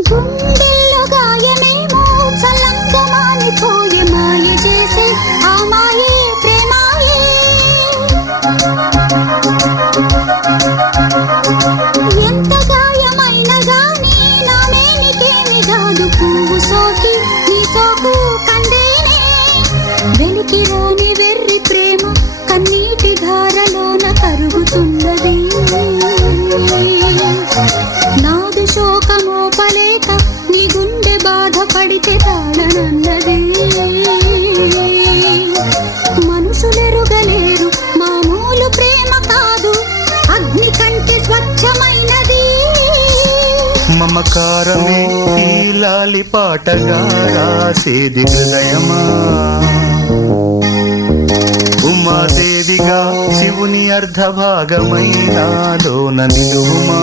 గుండెల్లో గాయమేమో చల్లంగా మానిపోయే మాయ చేసే ఆ మాయే ప్రేమాయే. ఎంత గాయమైనా గానీ నా మేనికేమి కాదు పువ్వు సోకి నీ సోకు కందేనే. వెలికి రాని వెర్రి ప్రేమ కన్నీటి ధారలోన కరుగుతున్నది. నాదు శోకమోపలేక నీ గుండె బాధపడితే తాళనన్నది. మనుషులెరుగలేరు మామూలు ప్రేమ కాదు అగ్ని కంటే స్వచ్ఛమైనది. మమకారమే ఈ లాలి పాటగా రాసేది హృదయమా. ఉమాదేవిగా శివుని అర్ధభాగమైనాలోన నిలువుమా.